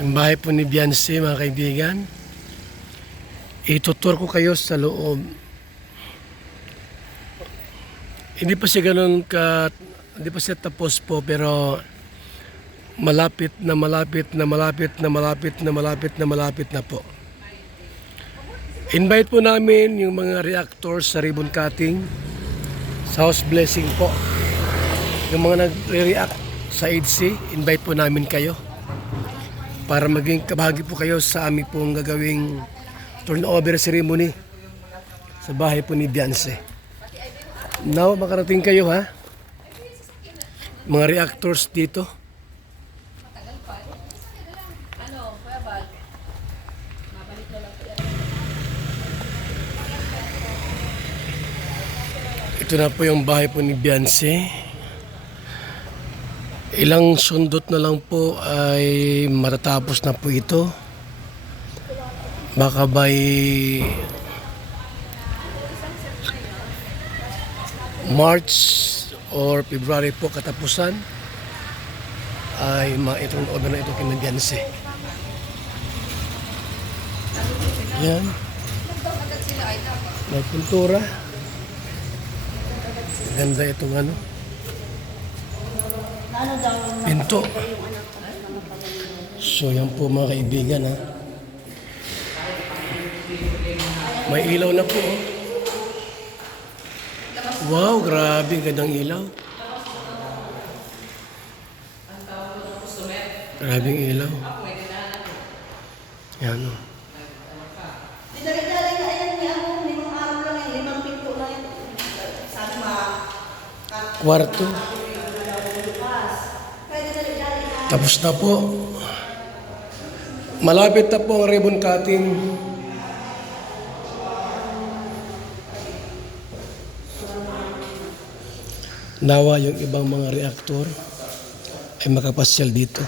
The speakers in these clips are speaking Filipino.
Yung bahay po ni Beyonce, mga kaibigan. Itutur ko kayo sa loob. Hindi pa siya ganun hindi pa siya tapos po, pero malapit na malapit na malapit na malapit na malapit na malapit na po. Invite po namin yung mga reactors sa ribbon cutting, sa house blessing po. Yung mga nagre-react sa EDC, invite po namin kayo para maging kabahagi po kayo sa aming pong gagawing turnover ceremony sa bahay po ni Beyonce. Now, makarating kayo ha. Mga reactors dito. Ito na po yung bahay po ni Beyonce. Ilang sundot na lang po ay matatapos na po ito. Baka by March or February po katapusan ay itong over na ito kina Beyonce. Yan. May pintura. Ganda itong pinto. So yan po mga kaibigan ha. May ilaw na po. Wow, grabe, gandang ilaw. Grabing ilaw. Yan o. Kwarto. Tapos na po. Malapit na po ang ribbon cutting. Nawa yung ibang mga reactor ay makapasyal dito.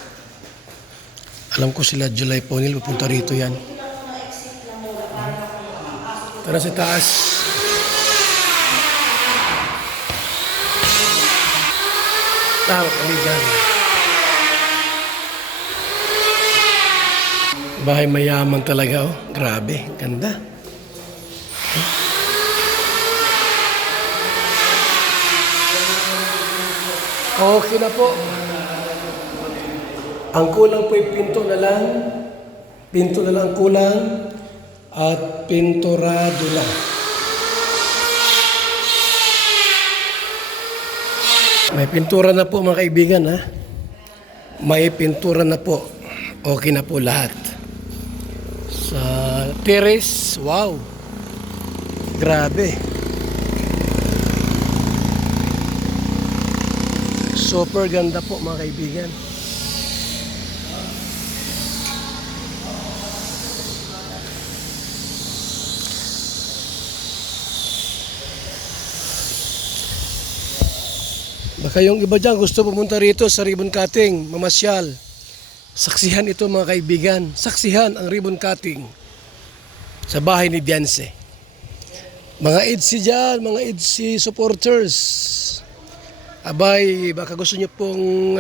Alam ko sila July po nila pupunta rito yan. Tara sa taas. Tama kami dyan. Bahay mayaman talaga oh. Grabe, ganda. Okay na po. Ang kulang po ay pinto na lang. Pinto na lang kulang. At pinturado lang. May pintura na po mga kaibigan ha. May pintura na po. Okay na po lahat. Sa terrace, wow. Grabe. Super ganda po mga kaibigan. Baka yung iba dyan gusto pumunta rito sa ribbon cutting, mamasyal. Saksihan ito mga kaibigan. Saksihan ang ribbon cutting sa bahay ni Beyonce. Mga EDC dyan, mga EDC supporters. Abay, baka gusto nyo pong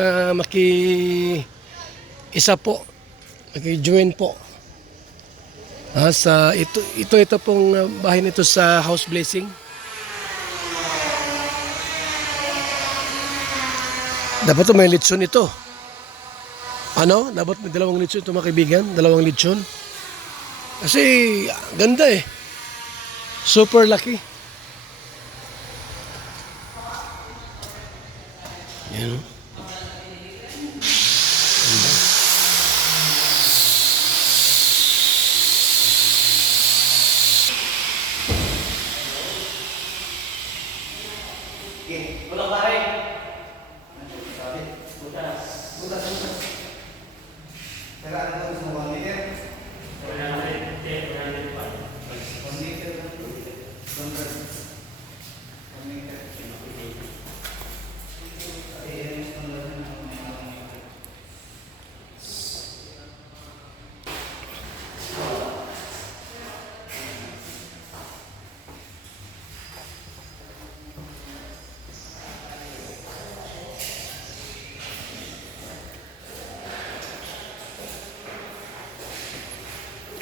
isa po, maki-join po. Sa ito pong bahay nito sa house blessing. Dapat may lechon ito. Dapat may dalawang lechon ito mga kaibigan, dalawang lechon. Kasi ganda eh. Super lucky. Yan. Pulang pare. Butas. Pero ano ito sa 1 liter? 100 pa. 1 liter. 1 liter.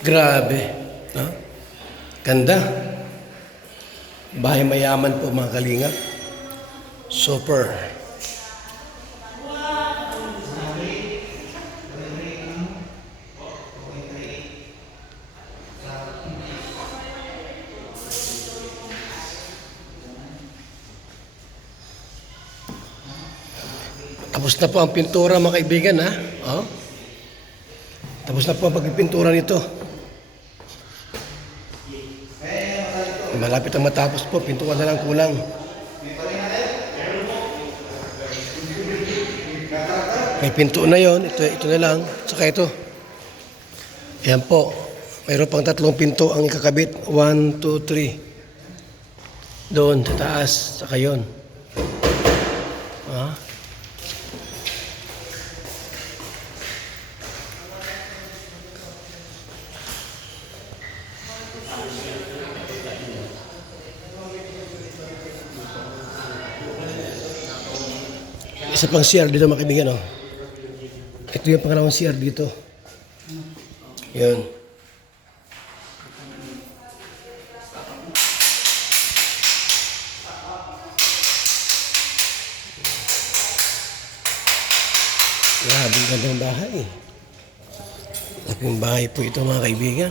Grabe. No? Ganda. Bahay mayaman po mga kalingap. Super. Tapos na po ang pintura mga kaibigan ha. Oh. Tapos na po ang pagpipintura nito. Malapit ang matapos po. Pintura na lang kulang. May pinto na yon. Ito na lang. Saka ito. Ayan po. Mayroon pang 3 pinto ang ikakabit. 1, 2, 3. Doon sa taas. Saka yun. Ah. Isa pang CR dito mga kaibigan, oh. Ito yung pangalawang CR dito. Yun. Grabe gandang bahay. Laking bahay po ito mga kaibigan.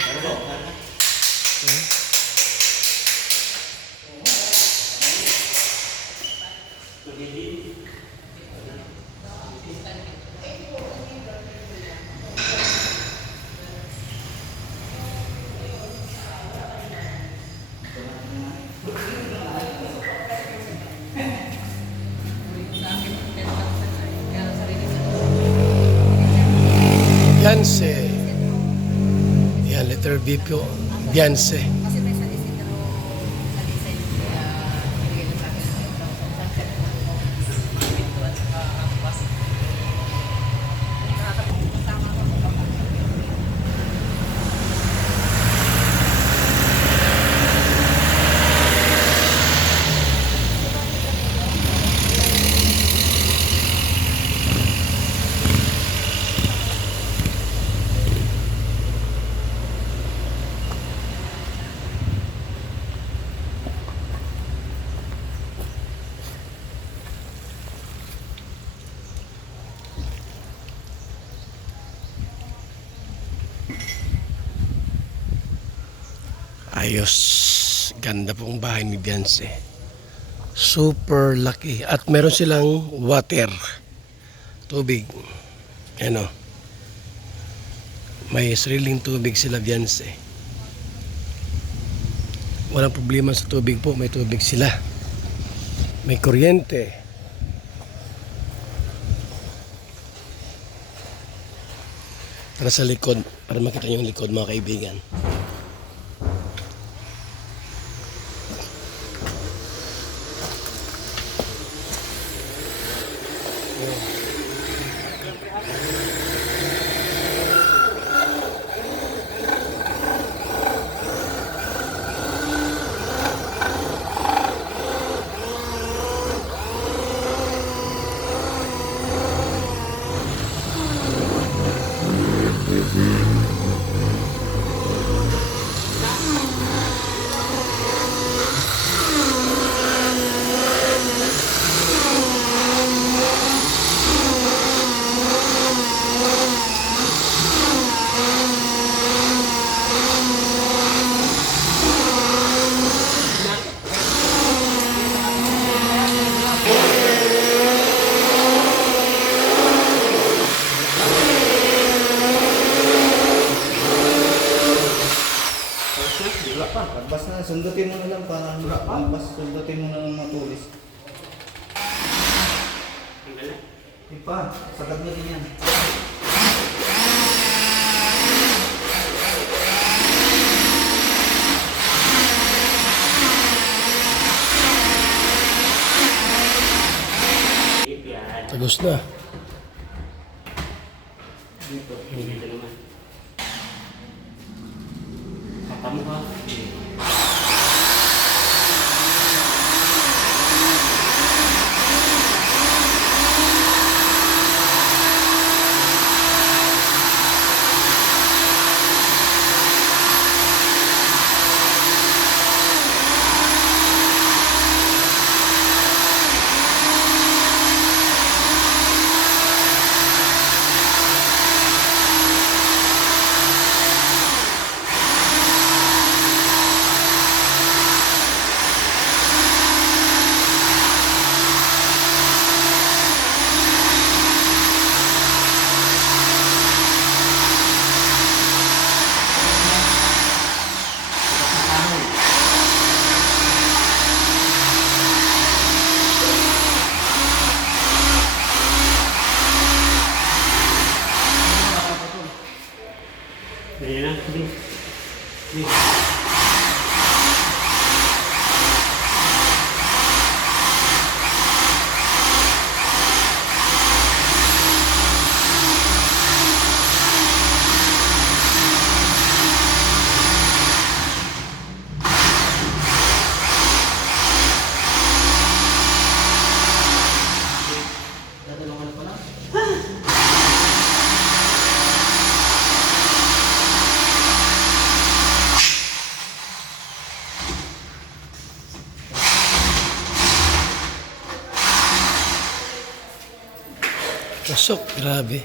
Beyonce. Yan, letter B po. Beyonce. Kasi may sa Isidro, sa design kaya bigay lang sa akin ng sunset ng pinto at saka ang bus. Nakakasama ko sa kapatid. Ayos. Ganda pong bahay ni Beyonce. Super laki. At meron silang water. Tubig. Ano. May sariling tubig sila Beyonce. Walang problema sa tubig po. May tubig sila. May kuryente. Para sa likod. Para makita niyo yung likod mga kaibigan. Pagbas na, sundutin mo na lang para pagbas, sundutin mo na lang matulis. Ipa, sagad mo din yan. Tapos na. Dito. Dito naman. Mata mo ka. Pasok, grabe.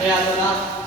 Ano yan, na?